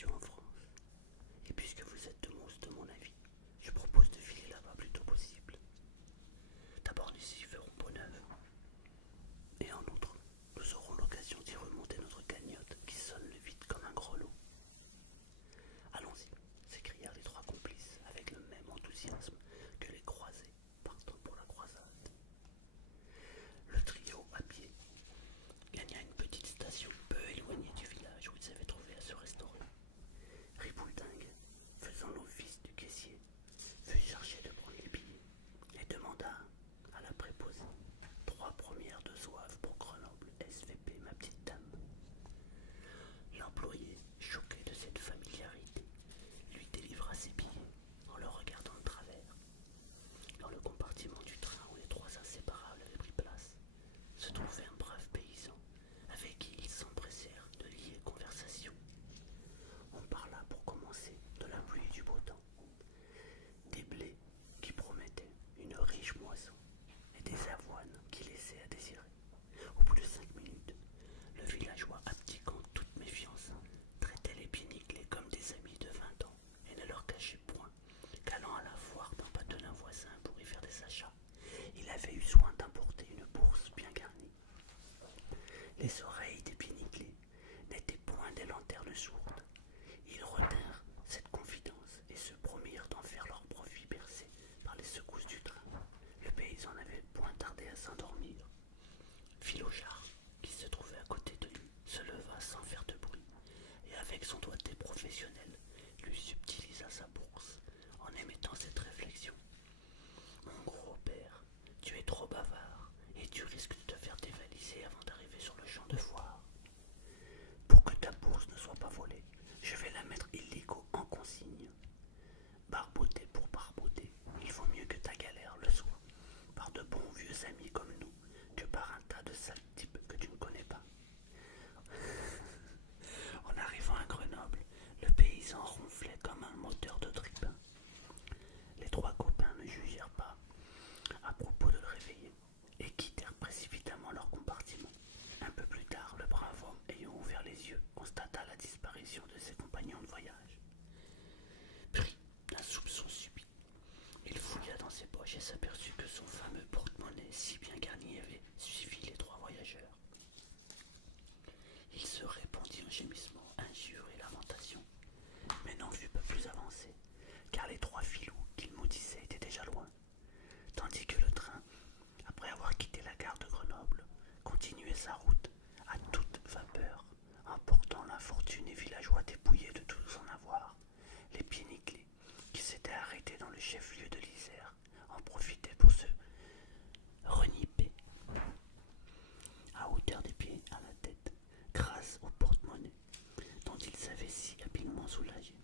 d'invasion en France. Et puisque vous êtes de mon avis, je propose de filer là-bas le plus tôt possible. D'abord, nous y ferons peau neuve. Et en outre, nous aurons l'occasion d'y remonter notre cagnotte qui sonne le vide comme un grelot. Allons-y, s'écrièrent les trois complices avec le même enthousiasme que les croisés partant pour la croisade. Le trio, à pied, gagna une petite station peu éloignée du village où ils avaient trouvé à se restaurer. Ripouldingue, faisant l'office du caissier, fut chargé de prendre les billets et demanda à la préposée 3 premières de soif pour Grenoble, SVP, ma petite dame. L'employé, choqué de cette familiarité, lui délivra ses billets en le regardant de travers. Dans le compartiment du train où les trois inséparables avaient pris place, se trouvait un brave paysan avec qui ils s'empressèrent de lier conversation. On parla pour commencer de la pluie et du beau temps, des blés qui promettaient une riche moisson et des avoines qui laissaient à désirer. Au bout de 5 minutes, le villageois, abdiquant toute méfiance, traitait les Pieds-Nickelés comme des amis de 20 ans et ne leur cachait point qu'allant à la foire d'un patelin voisin pour y faire des achats, il avait eu soin d'importer une bourse bien garnie. Les oreilles des Pieds-Nickelés n'étaient point des lanternes sourdes. Ils retinrent cette confidence et se promirent d'en faire leur profit bercés par les secousses du train. Le paysan n'avait point tardé à s'endormir. Filochard, qui se trouvait à côté de lui, se leva sans faire de bruit et avec son doigté professionnel lui subtilisa sa bourse en émettant cette réflexion. Mon gros père, tu es trop bavard et tu risques de te faire dévaliser avant d'arriver sur le champ de foire. Pour que ta bourse ne soit pas volée, je vais la mettre illico en consigne. Barbauté pour barbauté, il vaut mieux que ta galère le soit, par de bons vieux amis comme nous, que par un tas de sales types que tu ne connais pas. En arrivant à Grenoble, le paysan ronflait comme un moteur de tripin. Les trois copains ne jugèrent pas à propos de le réveiller et quittèrent précipitamment leur compartiment. Un peu plus tard, le brave homme, ayant ouvert les yeux, constata la disparition de ses compagnons de voyage. Pris d'un soupçon subit, il fouilla dans ses poches et s'aperçut que son fameux porte-monnaie si bien garni avait suivi les trois voyageurs. Il se répandit en gémissements, injures et lamentations, mais n'en fut pas plus avancé, car les trois filous qu'il maudissait étaient déjà loin, tandis que le train, après avoir quitté la gare de Grenoble, continuait sa route à toute vapeur, emportant l'infortuné villageois dépouillé de tout son avoir. Les Pieds-Nickelés, qui s'étaient arrêtés dans le chef-lieu de l'Isère, en profitaient pour se reniper à hauteur des pieds à la tête, grâce au porte-monnaie dont ils s'avaient si habilement soulagés.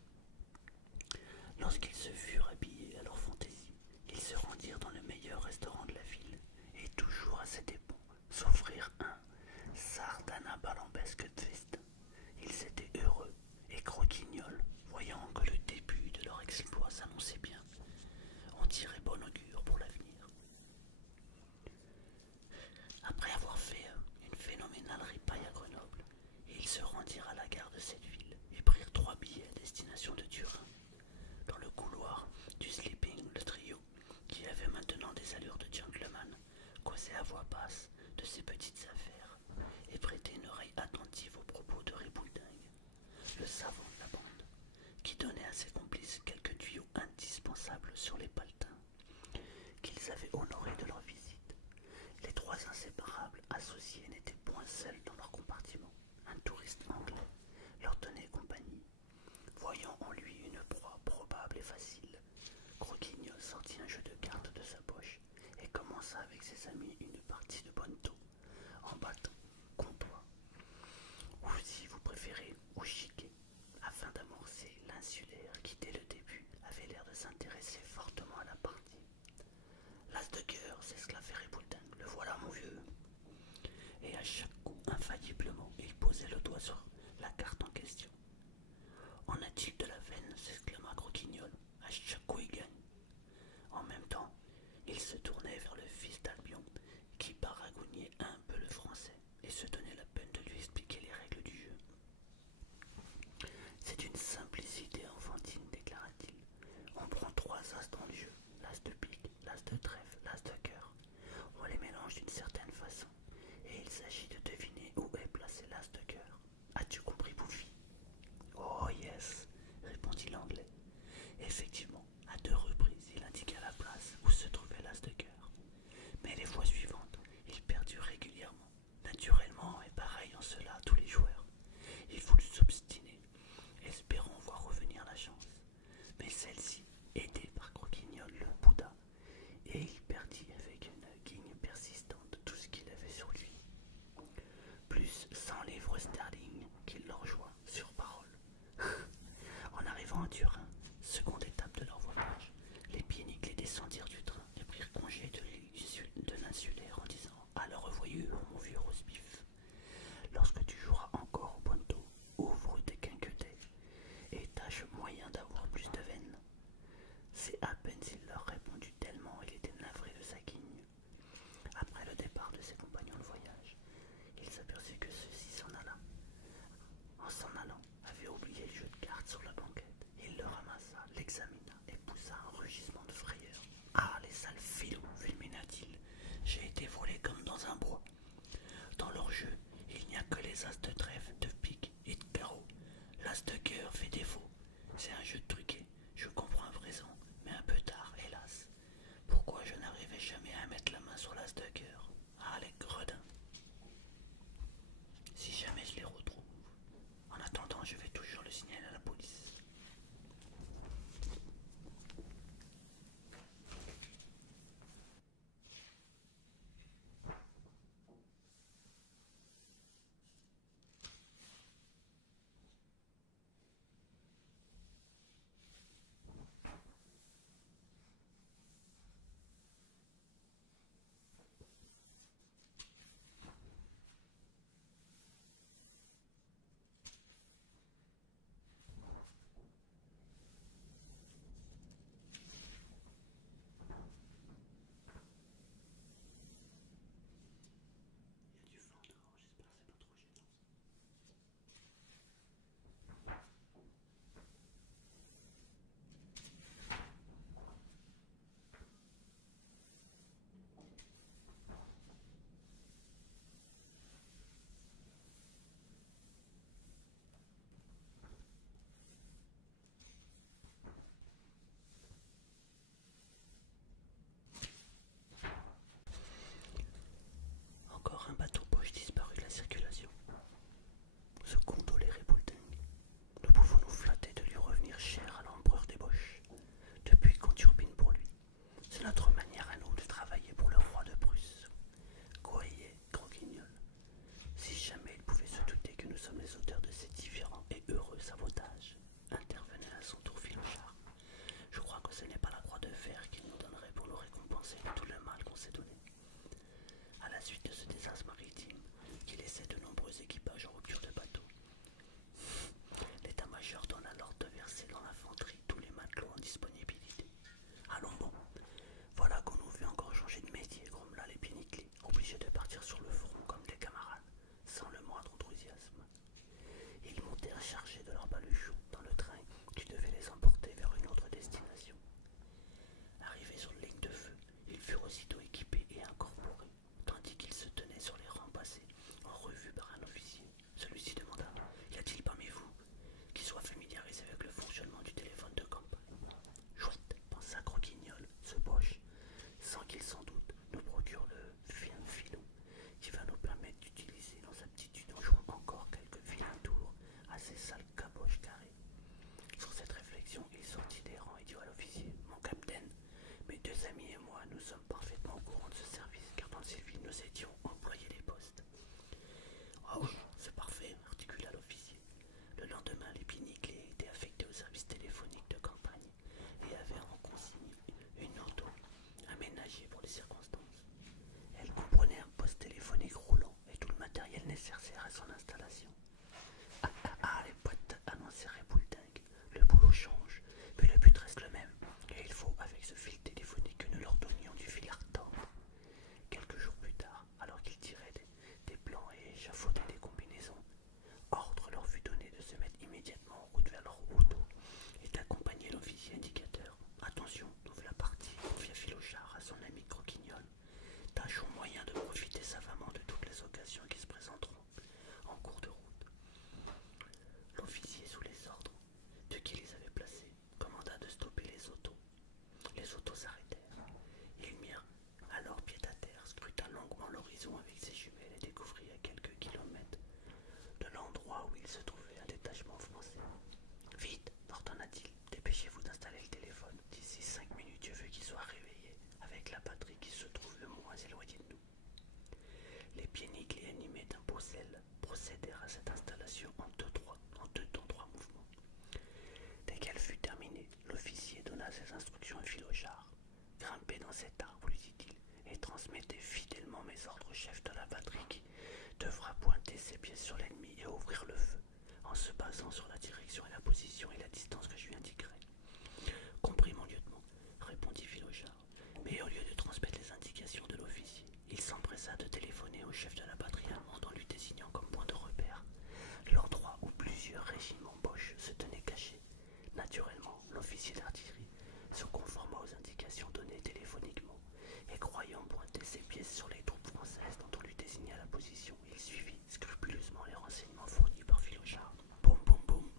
Lorsqu'ils se furent habillés à leur fantaisie, ils se rendirent dans le meilleur restaurant de la ville, et toujours à ses dépens s'offrirent un sardanapalambesque de festin. Ils étaient heureux et croquignols, voyant que le début de leur exploit s'annonçait bien. On tirait bon augure pour l'avenir. Après avoir fait une phénoménale ripaille à Grenoble, ils se rendirent à la gare de cette ville et prirent 3 billets à destination de Turin. Dans le couloir du sleeping, le trio, qui avait maintenant des allures de gentleman, causait à voix basse de ses petites affaires et prêtait une oreille attentive aux propos de Ripouldingue, le savant de la bande, qui donnait à ses complices quelques tuyaux indispensables sur les paletins qu'ils avaient honorés de leur visite. Les trois inséparables associés n'étaient point seuls dans leur compartiment. Un touriste anglais leur tenait compagnie. Voyant en lui une proie probable et facile, Croquignol sortit un jeu de cartes de sa poche et commença avec ses amis une partie de bonneteau, en battant comtois, ou si vous préférez, au chiquet, afin d'amorcer l'insulaire qui dès le début avait l'air de s'intéresser fortement à la partie. L'as de cœur, s'exclamait Ripouldingue, le voilà mon vieux. Et à chaque coup, infailliblement, il posait le doigt sur la carte en question. En a-t-il de la veine, s'exclama Croquignol. À du Rhin, seconde étape de leur voyage. Les pieds nickelés descendirent du train et prirent congé de l'insulaire en disant « À la revoyure, mon vieux rosebif. Lorsque tu joueras encore au ponto, ouvre tes quinquetets et tâche moyen d'avoir plus de veine. » C'est à peine s'il leur répondit tellement il était navré de sa guigne. Après le départ de ses compagnons de voyage, il s'aperçut que ceux-ci en s'en allant, avait oublié le jeu de cartes sur la banquette. Il le ramassa, l'examina et poussa un rugissement de frayeur. « Ah, les sales filous !» fulmina-t-il. « J'ai été volé comme dans un bois. Dans leur jeu, il n'y a que les as de trèfle, de pique et de carreau. L'as de cœur fait défaut. C'est un jeu truqué. Je comprends à présent, mais un peu tard, hélas. Pourquoi je n'arrivais jamais à mettre la main sur l'as de cœur? Ah, les gredins! Si jamais je les retrouve. En attendant, je vais toujours le signaler à la police. » Il y a du vent dehors, j'espère que c'est pas trop gênant. Encore un bateau-poche disparu de la circulation. Ce condolé Boulding, nous pouvons nous flatter de lui revenir cher à l'empereur des Boches, depuis qu'on turbine pour lui. C'est notre manière à nous de travailler pour le roi de Prusse. Goyer, Croquignol. Si jamais il pouvait se douter que nous sommes les auteurs de ces différents et heureux sabotages, intervenait à son tour Filochard. Je crois que ce n'est pas la croix de fer qu'il nous donnerait pour nous récompenser de tout le mal qu'on s'est donné. À la suite de ce désastre maritime qui laissait de nombreux équipages en rupture de bateau, l'état-major donna l'ordre de verser dans l'infanterie tous les matelots en disponibilité. Allons bon, voilà qu'on nous fait encore changer de métier, grommela les Pieds-Nickelés, obligés de partir sur le front comme des camarades, sans le moindre enthousiasme. Ils montèrent chargés de leurs baluchons dans le train qui devait les emporter vers une autre destination. Arrivés sur la ligne de feu, ils furent aussitôt équipés et incorporés, tandis qu'ils se tenaient sur les rangs passés, en revue par un officier. Celui-ci demanda « Y a-t-il parmi vous qui soit familiarisé avec le fonctionnement du téléphone de campagne ?» Chouette, pensa Croquignol, ce Boche, sans qu'il s'en doute, nous procure le fin filon qui va nous permettre d'utiliser nos aptitudes en jouant encore quelques vilains tours à ces sales caboches carrées. Sur cette réflexion, il sortit des rangs et dit à l'officier « Mon capitaine, mes deux amis et moi, nous sommes parfaitement au courant de ce service, car dans ces villes, nous étions employés des postes. » « Oh, c'est parfait, » articula l'officier. Le lendemain, les Pieds-Nickelés étaient affectés au service téléphonique de campagne et avaient en consigne une auto aménagée pour les circonstances. Elle comprenait un poste téléphonique roulant et tout le matériel nécessaire à son installation. « Ah, les potes !» annonçait Répouledingue. « Le boulot change, mais le but reste le même, et il faut, avec ce fil téléphonique, que nous leur donnions du fil à retordre. » Quelques jours plus tard, alors qu'ils tiraient des plans et échafaudaient des combinaisons, ordre leur fut donné de se mettre immédiatement en route vers leur auto et d'accompagner l'officier indicateur. « Attention, ouvre la partie, confia Filochard à son ami Croquignol. Tâchons moyen de profiter savamment de toutes les occasions qui se présenteront en cours de route. » L'officier, sous les ordres de qui les avait placés, commanda de stopper les autos. Les autos s'arrêtèrent. Ils mirent alors pied à terre, scruta longuement l'horizon avec ses jumelles et découvrit à quelques kilomètres de l'endroit où il se trouvait un détachement français. « Vite, ordonna-t-il, dépêchez-vous d'installer le téléphone. D'ici 5 minutes, je veux qu'il soit réveillé avec la batterie qui se trouve le moins éloignée de nous. » Les Pieds-Nickelés animés d'un beau zèle procédèrent à cette installation en deux temps, trois mouvements. Dès qu'elle fut terminée, insistant sur la direction et la position et la distance que je lui indiquerai. Compris, mon lieutenant, répondit Philochard. Mais au lieu de transmettre les indications de l'officier, il s'empressa de téléphoner au chef de la batterie allemande en lui désignant comme point de repère l'endroit où plusieurs régiments Boche se tenaient cachés. Naturellement, l'officier d'artillerie se conforma aux indications données téléphoniquement et croyant pointer ses pièces sur les troupes françaises dont on lui désigna la position, il suivit scrupuleusement les renseignements fournis par Philochard. Boum boum boum.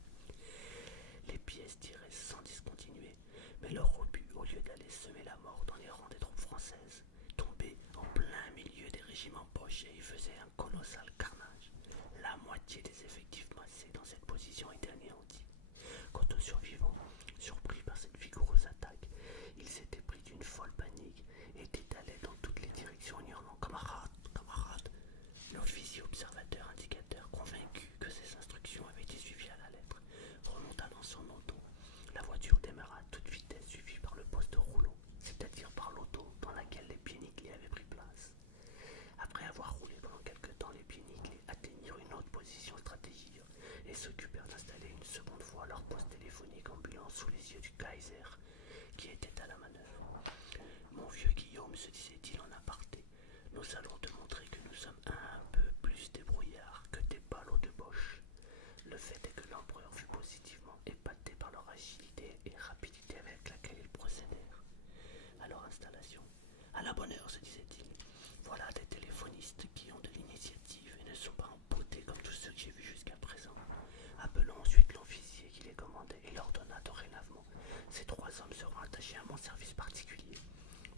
Les pièces tiraient sans discontinuer, mais leur obus, au lieu d'aller semer la mort dans les rangs des troupes françaises, tombait en plein milieu des régiments Boche et y faisait un colossal carnage. La moitié des effectifs massés dans cette position étaient anéantis. Quant aux survivants, surpris par cette vigoureuse attaque, ils s'étaient pris d'une folle panique et détalaient dans toutes les directions en hurlant « Camarades, camarades !» L'officier observateur indicateur, convaincu que ses instructions avaient été suivies à la lettre, remonta dans son auto. La voiture démarra à toute vitesse, suivie par le poste roulant, c'est-à-dire par l'auto dans laquelle les pieds nickelés avaient pris place. Après avoir roulé pendant quelque temps, les pieds nickelés atteignirent une autre position stratégique et s'occupèrent d'installer une seconde fois leur poste téléphonique ambulant sous les yeux du Kaiser, qui était à la manœuvre. Mon vieux Guillaume, se disait-il en aparté, nous allons te montrer que nous sommes un peu plus débrouillards que des ballots de Boche. Le fait est que l'empereur fut positivement épaté par leur agilité et rapidité avec laquelle ils procédèrent à leur installation. À la bonne heure, se disait-il, voilà des téléphonistes qui ont de l'initiative et ne sont pas empotés comme tous ceux que j'ai vus jusqu'à présent. Appelons ensuite l'officier qui les commandait et leur donna dorénavant. Ces trois hommes seront attachés à mon service particulier.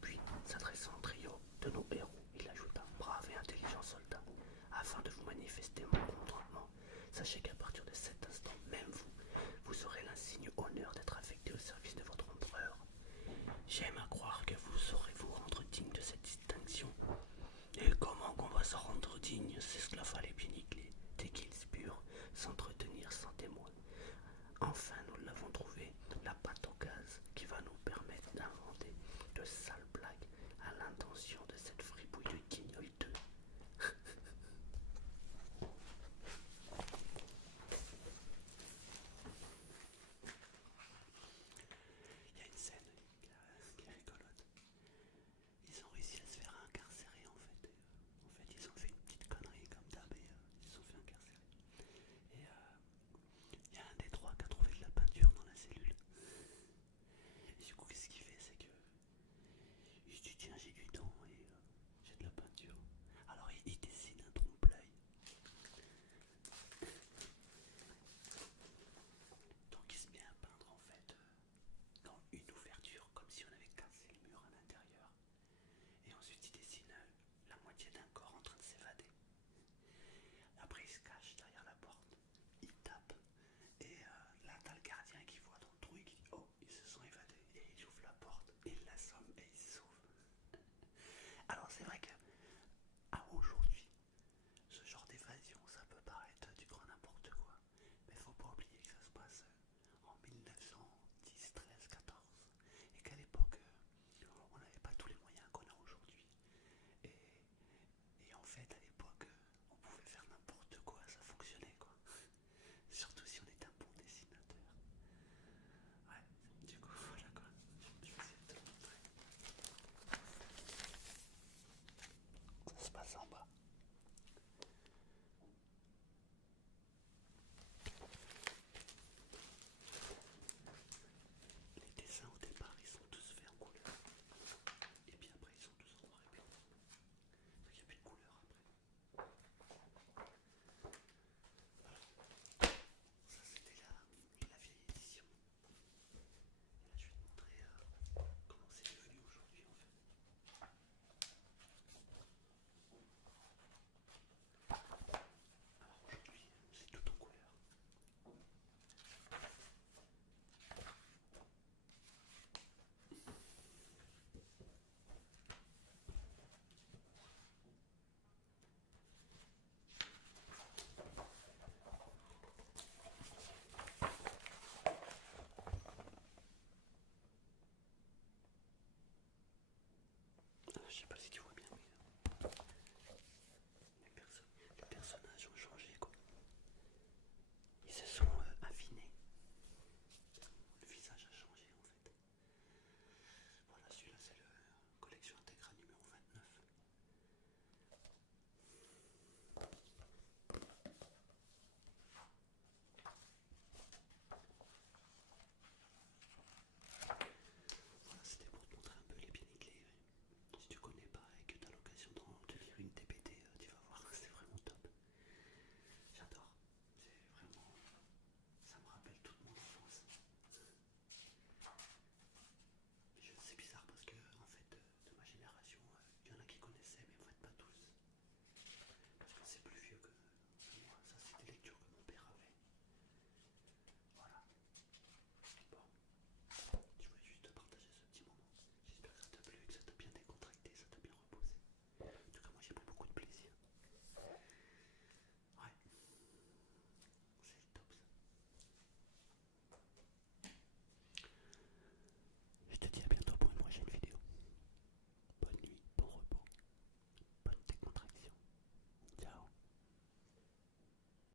Puis, s'adressant au trio de nos héros, il ajouta, brave et intelligent soldat, afin de vous manifester mon contentement, sachez qu'à partir de cet instant, même vous aurez l'insigne honneur d'être affecté au service de votre empereur. J'aime à croire que vous saurez vous rendre digne de cette distinction. Et comment qu'on va s'en rendre digne, s'esclaffa les pieds nickelés, dès qu'ils purent s'entretenir sans témoin. Enfin, nous l'avons trouvé, la pâte au gaz qui va nous permettre d'inventer de sales blagues à l'intention de cette fripouille de guignol 2. Il y a une scène qui est rigolote. Ils ont réussi à se faire incarcérer en fait. Ils ont fait une petite connerie comme d'hab et ils se sont fait incarcérer. Et il y a un des trois qui a trouvé de la peinture dans la cellule. Et du coup, qu'est-ce qu'il fait, c'est que il se dit tiens, j'ai du temps et j'ai de la peinture. Alors il dessine un trompe-l'œil. Donc il se met à peindre en fait dans une ouverture comme si on avait cassé le mur à l'intérieur. Et ensuite il dessine la moitié d'un corps en train de s'évader. Après il se cache derrière la porte, il tape et là t'as le gardien qui voit dans le trou et qui dit oh ils se sont évadés et il ouvre la porte et il l'assomme et il se sauve. Alors c'est vrai que aujourd'hui ce genre d'évasion ça peut paraître du grand n'importe quoi, mais faut pas oublier que ça se passe en 1910, 13, 14 et qu'à l'époque on n'avait pas tous les moyens qu'on a aujourd'hui. Et en fait, à l'époque, on pouvait faire n'importe quoi, ça fonctionnait quoi. Surtout si on était un bon dessinateur. Ouais, du coup, voilà quoi. Je vais essayer de te le montrer. Ça se passe en bas. Les dessins au départ, ils sont tous faits en couleur. Et puis après, ils sont tous en noir et blanc. Donc il n'y a plus de couleur après. Ça c'était la vieille édition. Et là je vais te montrer comment c'est devenu aujourd'hui en fait. Alors aujourd'hui c'est tout en couleur. Je sais pas si tu vois.